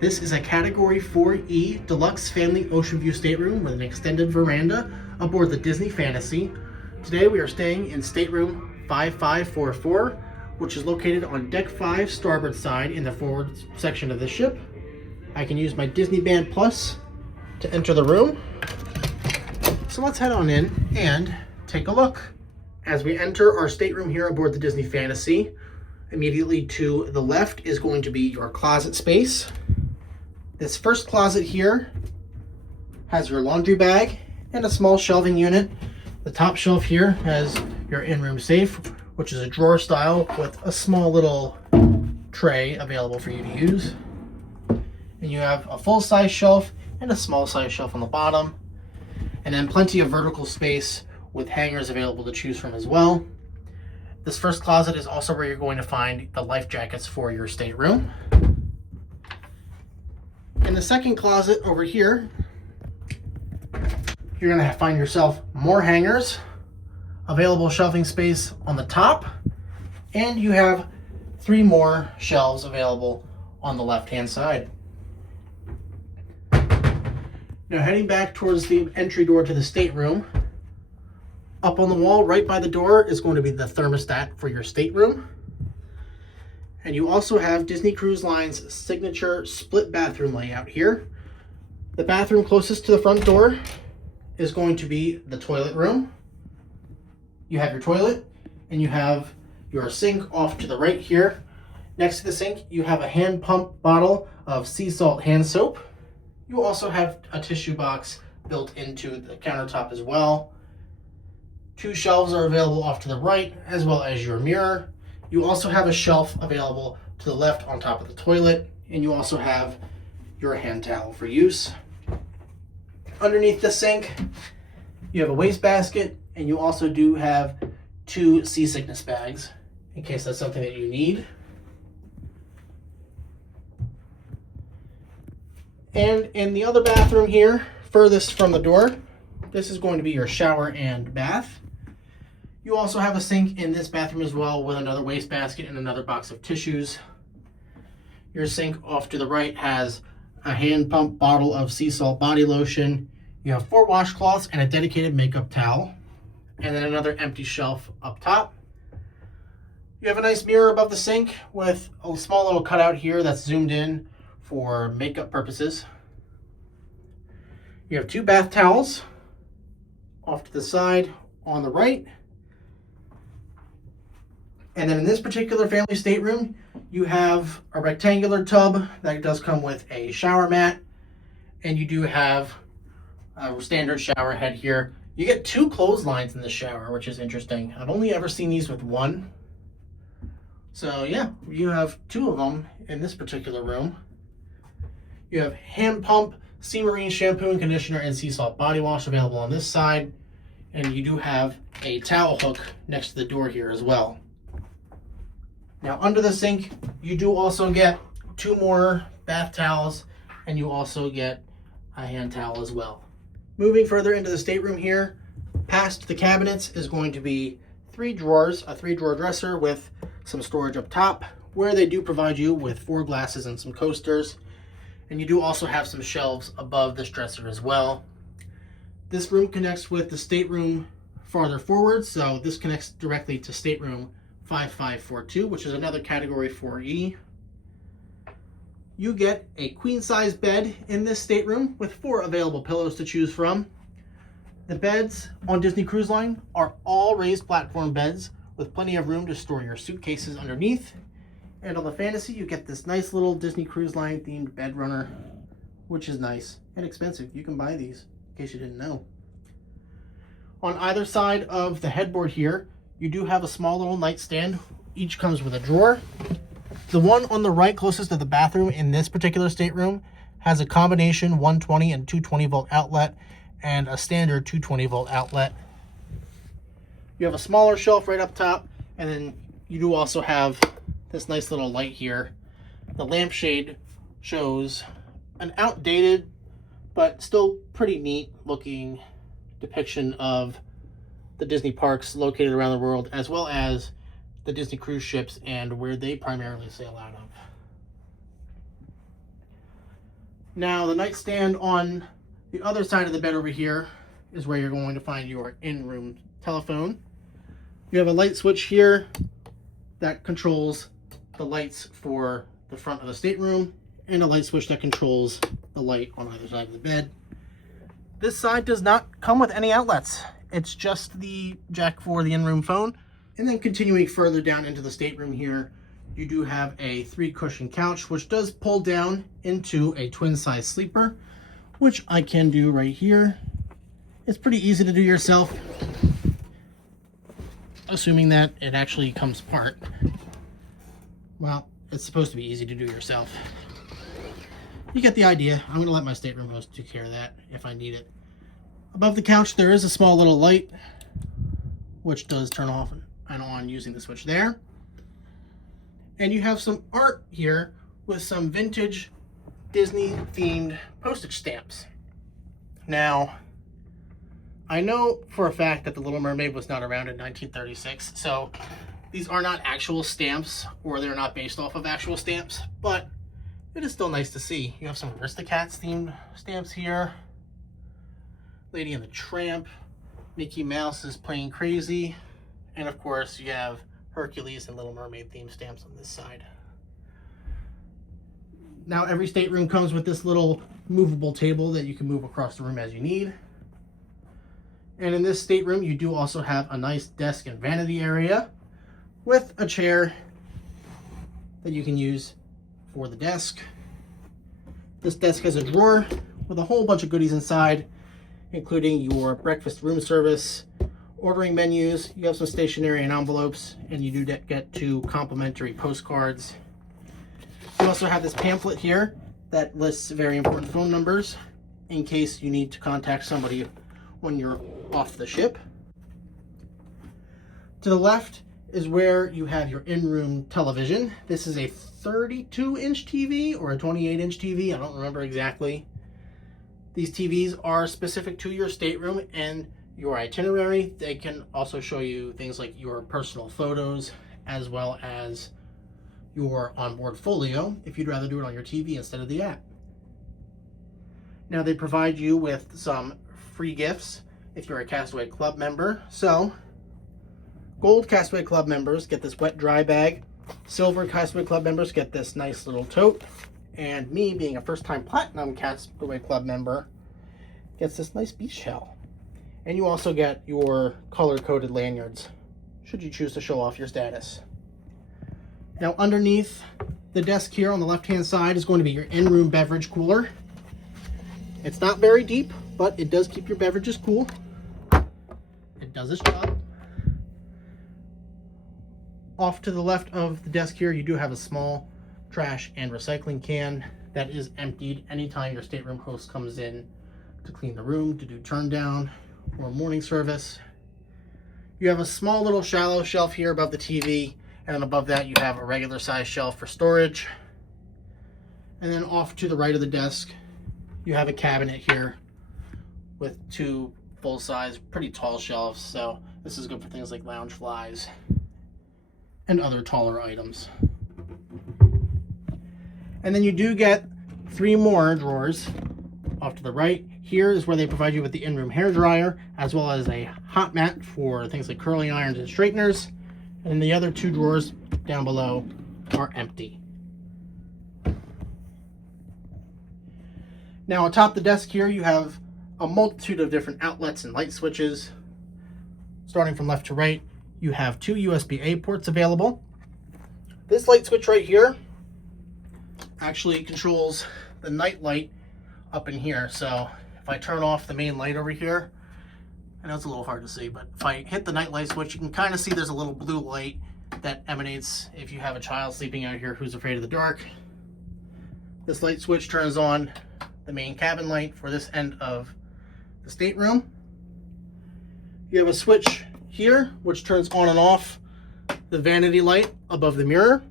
This is a Category 4E Deluxe Family Oceanview Stateroom with an extended veranda aboard the Disney Fantasy. Today we are staying in Stateroom 5544, which is located on Deck 5 starboard side in the forward section of the ship. I can use my Disney Band Plus to enter the room. So let's head on in and take a look. As we enter our stateroom here aboard the Disney Fantasy, immediately to the left is going to be your closet space. This first closet here has your laundry bag and a small shelving unit. The top shelf here has your in-room safe, which is a drawer style with a small little tray available for you to use. And you have a full-size shelf and a small-size shelf on the bottom. And then plenty of vertical space with hangers available to choose from as well. This first closet is also where you're going to find the life jackets for your stateroom. In the second closet over here, you're going to find yourself more hangers, available shelving space on the top, and you have 3 more shelves available on the left-hand side. Now heading back towards the entry door to the stateroom, up on the wall right by the door is going to be the thermostat for your stateroom. And you also have Disney Cruise Line's signature split bathroom layout here. The bathroom closest to the front door is going to be the toilet room. You have your toilet and you have your sink off to the right here. Next to the sink, you have a hand pump bottle of sea salt hand soap. You also have a tissue box built into the countertop as well. 2 shelves are available off to the right, as well as your mirror. You also have a shelf available to the left on top of the toilet, and you also have your hand towel for use. Underneath the sink, you have a wastebasket, and you also do have 2 seasickness bags, in case that's something that you need. And in the other bathroom here, furthest from the door, this is going to be your shower and bath. You also have a sink in this bathroom as well with another wastebasket and another box of tissues. Your sink off to the right has a hand pump bottle of sea salt body lotion. You have 4 washcloths and a dedicated makeup towel. And then another empty shelf up top. You have a nice mirror above the sink with a small little cutout here that's zoomed in for makeup purposes. You have 2 bath towels off to the side on the right. And then in this particular family stateroom, you have a rectangular tub that does come with a shower mat, and you do have a standard shower head here. You get 2 clotheslines in the shower, which is interesting. I've only ever seen these with 1. So yeah, you have 2 of them in this particular room. You have hand pump, Sea Marine shampoo and conditioner, and sea salt body wash available on this side. And you do have a towel hook next to the door here as well. Now under the sink, you do also get 2 more bath towels, and you also get a hand towel as well. Moving further into the stateroom here, past the cabinets is going to be 3 drawers, a 3-drawer dresser with some storage up top, where they do provide you with 4 glasses and some coasters. And you do also have some shelves above this dresser as well. This room connects with the stateroom farther forward, so this connects directly to stateroom 5542, which is another Category 4E. You get a queen-size bed in this stateroom with 4 available pillows to choose from. The beds on Disney Cruise Line are all raised platform beds with plenty of room to store your suitcases underneath. And on the Fantasy, you get this nice little Disney Cruise Line themed bed runner, which is nice and expensive. You can buy these, in case you didn't know. On either side of the headboard here, you do have a small little nightstand. Each comes with a drawer. The one on the right closest to the bathroom in this particular stateroom has a combination 120 and 220 volt outlet and a standard 220 volt outlet. You have a smaller shelf right up top, and then you do also have this nice little light here. The lampshade shows an outdated but still pretty neat looking depiction of the Disney parks located around the world, as well as the Disney cruise ships and where they primarily sail out of. Now the nightstand on the other side of the bed over here is where you're going to find your in-room telephone. You have a light switch here that controls the lights for the front of the stateroom, and a light switch that controls the light on either side of the bed. This side does not come with any outlets. It's just the jack for the in-room phone. And then continuing further down into the stateroom here, you do have a 3-cushion couch, which does pull down into a twin-size sleeper, which I can do right here. It's pretty easy to do yourself, assuming that it actually comes apart. Well, it's supposed to be easy to do yourself. You get the idea. I'm going to let my stateroom host take care of that if I need it. Above the couch, there is a small little light, which does turn off and on using the switch there. And you have some art here with some vintage Disney-themed postage stamps. Now, I know for a fact that The Little Mermaid was not around in 1936, so these are not actual stamps, or they're not based off of actual stamps, but it is still nice to see. You have some Aristocats themed stamps here. Lady and the Tramp, Mickey Mouse is Playing Crazy, and of course you have Hercules and Little Mermaid themed stamps on this side. Now every stateroom comes with this little movable table that you can move across the room as you need. And in this stateroom you do also have a nice desk and vanity area with a chair that you can use for the desk. This desk has a drawer with a whole bunch of goodies inside, including your breakfast room service, ordering menus. You have some stationery and envelopes, and you do get 2 complimentary postcards. You also have this pamphlet here that lists very important phone numbers in case you need to contact somebody when you're off the ship. To the left is where you have your in-room television. This is a 32-inch TV or a 28-inch TV, I don't remember exactly. These TVs are specific to your stateroom and your itinerary. They can also show you things like your personal photos as well as your onboard folio if you'd rather do it on your TV instead of the app. Now they provide you with some free gifts if you're a Castaway Club member. So gold Castaway Club members get this wet dry bag. Silver Castaway Club members get this nice little tote. And me, being a first-time Platinum Castaway Club member, gets this nice beach towel. And you also get your color-coded lanyards, should you choose to show off your status. Now, underneath the desk here on the left-hand side is going to be your in-room beverage cooler. It's not very deep, but it does keep your beverages cool. It does its job. Off to the left of the desk here, you do have a small trash and recycling can that is emptied anytime your stateroom host comes in to clean the room, to do turn down or morning service. You have a small little shallow shelf here above the TV, and then above that you have a regular size shelf for storage. And then off to the right of the desk you have a cabinet here with 2 full-size, pretty tall shelves, so this is good for things like lounge flies and other taller items. And then you do get 3 more drawers off to the right. Here is where they provide you with the in-room hair dryer, as well as a hot mat for things like curling irons and straighteners. And the other 2 drawers down below are empty. Now atop the desk here, you have a multitude of different outlets and light switches. Starting from left to right, you have 2 USB-A ports available. This light switch right here actually controls the night light up in here. So if I turn off the main light over here, I know it's a little hard to see, but if I hit the night light switch, you can kind of see there's a little blue light that emanates if you have a child sleeping out here who's afraid of the dark. This light switch turns on the main cabin light for this end of the stateroom. You have a switch here which turns on and off the vanity light above the mirror,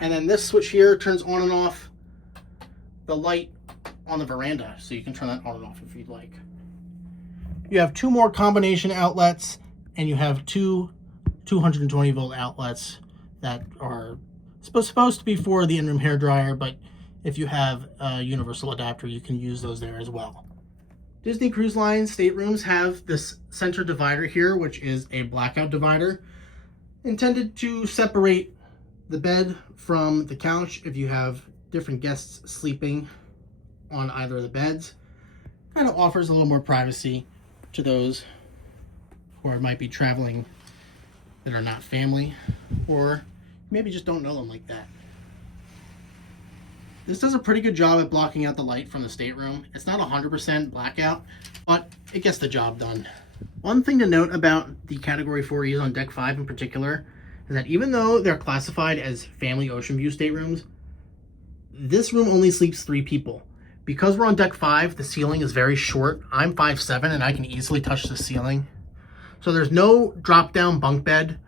and then this switch here turns on and off the light on the veranda, so you can turn that on and off if you'd like. You have 2 more combination outlets, and you have 2 220 volt outlets that are supposed to be for the in-room hair dryer, but if you have a universal adapter, you can use those there as well. Disney Cruise Line staterooms have this center divider here, which is a blackout divider, intended to separate the bed from the couch if you have different guests sleeping on either of the beds. Kind of offers a little more privacy to those who might be traveling that are not family, or maybe just don't know them like that. This does a pretty good job at blocking out the light from the stateroom. It's not 100% blackout, but it gets the job done. One thing to note about the Category 4Es on Deck 5 in particular is that even though they're classified as family ocean view staterooms, this room only sleeps 3 people. Because we're on Deck 5, the ceiling is very short. I'm 5'7", and I can easily touch the ceiling. So there's no drop-down bunk bed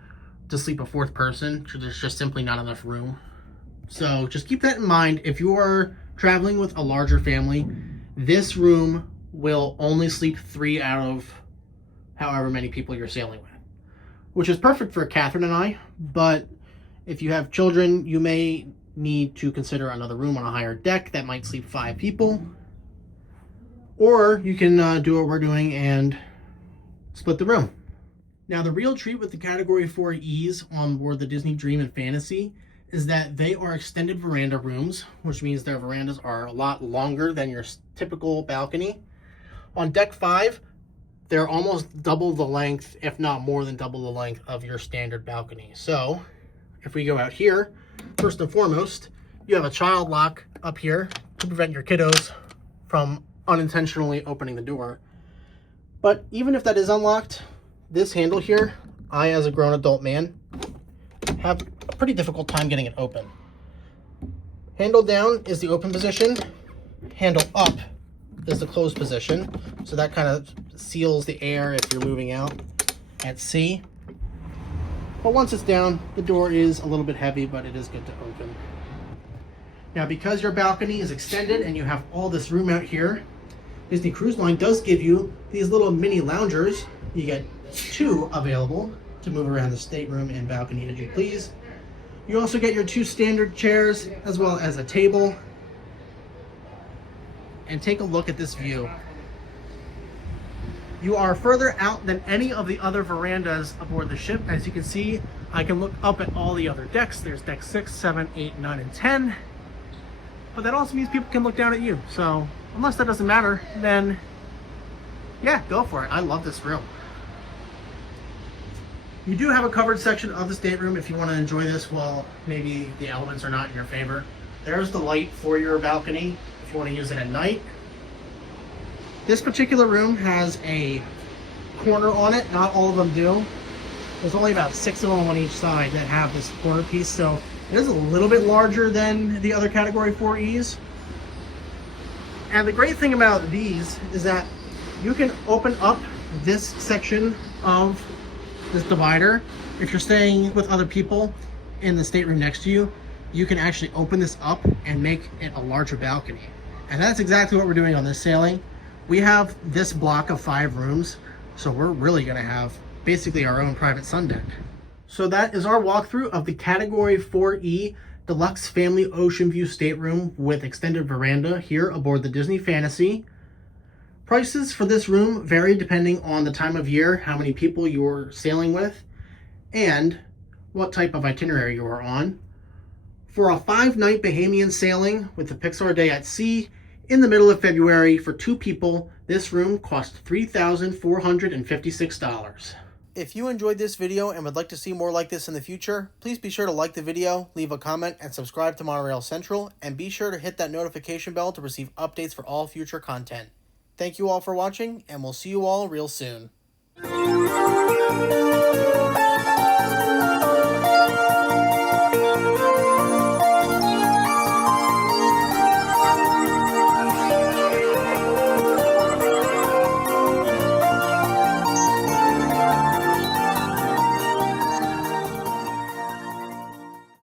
to sleep a 4th person. There's just simply not enough room. So just keep that in mind. If you are traveling with a larger family, this room will only sleep 3 out of however many people you're sailing with, which is perfect for Catherine and I. But if you have children, you may need to consider another room on a higher deck that might sleep 5 people. Or you can do what we're doing and split the room. Now, the real treat with the Category 4Es on board the Disney Dream and Fantasy is that they are extended veranda rooms, which means their verandas are a lot longer than your typical balcony. On Deck 5, they're almost double the length, if not more than double the length of your standard balcony. So if we go out here, first and foremost, you have a child lock up here to prevent your kiddos from unintentionally opening the door. But even if that is unlocked, this handle here, I as a grown adult man have a pretty difficult time getting it open. Handle down is the open position. Handle up is the closed position. So that kind of seals the air if you're moving out at sea. But once it's down, the door is a little bit heavy, but it is good to open. Now, because your balcony is extended and you have all this room out here, Disney Cruise Line does give you these little mini loungers. You get 2 available to move around the stateroom and balcony as you please. You also get your 2 standard chairs as well as a table. And take a look at this view. You are further out than any of the other verandas aboard the ship. As you can see, I can look up at all the other decks. There's deck 6, 7, 8, 9, and 10. But that also means people can look down at you. So unless that doesn't matter, then yeah, go for it. I love this room. You do have a covered section of the stateroom if you want to enjoy this while maybe the elements are not in your favor. There's the light for your balcony if you want to use it at night. This particular room has a corner on it. Not all of them do. There's only about 6 of them on each side that have this corner piece, so it is a little bit larger than the other Category 4Es. And the great thing about these is that you can open up this section of this divider. If you're staying with other people in the stateroom next to you, you can actually open this up and make it a larger balcony. And that's exactly what we're doing on this sailing. We have this block of 5 rooms, so we're really going to have basically our own private sun deck. So that is our walkthrough of the Category 4E Deluxe Family Oceanview Stateroom with extended veranda here aboard the Disney Fantasy. Prices for this room vary depending on the time of year, how many people you're sailing with, and what type of itinerary you are on. For a 5-night Bahamian sailing with the Pixar Day at Sea in the middle of February for 2 people, this room cost $3,456. If you enjoyed this video and would like to see more like this in the future, please be sure to like the video, leave a comment, and subscribe to Monorail Central, and be sure to hit that notification bell to receive updates for all future content. Thank you all for watching, and we'll see you all real soon.